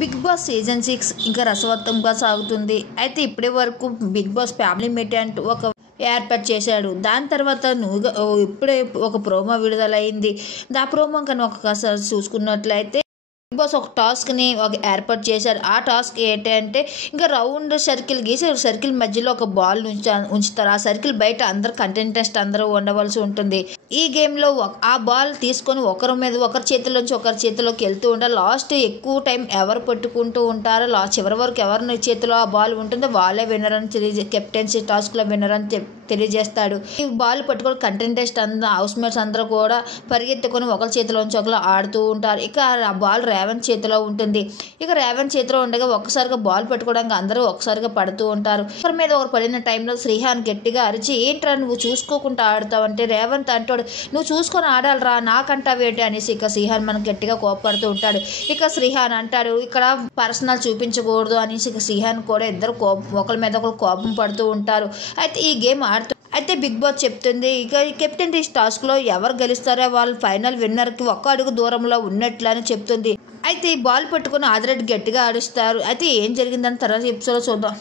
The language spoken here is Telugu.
బిగ్ బాస్ సీజన్ 6 ఇంకా రసవత్తంగా సాగుతుంది. అయితే ఇప్పటి వరకు బిగ్ బాస్ ఫ్యామిలీ మీట్ అంటూ ఒక ఏర్పాటు చేశాడు. దాని తర్వాత ఇప్పుడే ఒక ప్రోమో విడుదలైంది. ఆ ప్రోమో కనుక ఒకసారి చూసుకున్నట్లయితే బిగ్ బాస్ ఒక టాస్క్ని ఏర్పాటు చేశారు. ఆ టాస్క్ ఏంటంటే ఇంకా రౌండ్ సర్కిల్ గీసి సర్కిల్ మధ్యలో ఒక బాల్ ఉంచుతారు. ఆ సర్కిల్ బయట అందరు కంటెస్టెంట్స్ అందరూ ఉండవలసి ఉంటుంది. ఈ గేమ్లో ఆ బాల్ తీసుకొని ఒకరి చేతిలోంచి ఒకరి చేతిలోకి వెళ్తూ ఉండాలి. లాస్ట్ ఎక్కువ టైం ఎవరు పట్టుకుంటూ ఉంటారో చివరి వరకు ఎవరి చేతిలో ఆ బాల్ ఉంటుందో వాళ్ళే విన్నర్ అని కెప్టెన్సీ టాస్క్లో విన్నర్ అని తెలియజేస్తాడు. ఈ బాల్ పట్టుకొని కంటెస్టెంట్స్ అందరూ హౌస్ మేట్స్ అందరూ కూడా పరిగెత్తుకొని ఒకరి చేతిలోంచి ఒకరు ఆడుతూ ఉంటారు. ఇక ఆ బాల్ రేవంత్ చేతిలో ఉంటుంది. ఇక రేవంత్ చేతిలో ఉండగా ఒక్కసారిగా బాల్ పట్టుకోవడానికి అందరూ ఒకసారిగా పడుతూ ఉంటారు. ఒకరి మీద ఒకరు పడిన టైంలో శ్రీహాన్ గట్టిగా అరిచి, ఏంట్రా నువ్వు చూసుకోకుండా ఆడతావంటే రేవంత్ అంటాడు, నువ్వు చూసుకొని ఆడాలరా నాకంటావేంటి అనేసి ఇక శ్రీహాన్ మనకు గట్టిగా కోపడుతూ ఉంటాడు. ఇక శ్రీహాన్ అంటాడు, ఇక్కడ పర్సనల్ చూపించకూడదు అనేసి ఇక శ్రీహాన్ కూడా ఇద్దరు ఒకరి మీద ఒకరు కోపం పడుతూ ఉంటారు. అయితే ఈ గేమ్ అయితే బిగ్ బాస్ చెప్తుంది, ఇక ఈ కెప్టెన్ టాస్క్లో ఎవరు గెలుస్తారో వాళ్ళు ఫైనల్ విన్నర్కి ఒక్క అడుగు దూరంలో ఉన్నట్లు అని చెప్తుంది. అయితే ఈ బాల్ పట్టుకుని ఆదిరెడ్డి గట్టిగా ఆడుస్తారు. అయితే ఏం జరిగిందని తర్వాత ఎపిసోడ్లో చూద్దాం.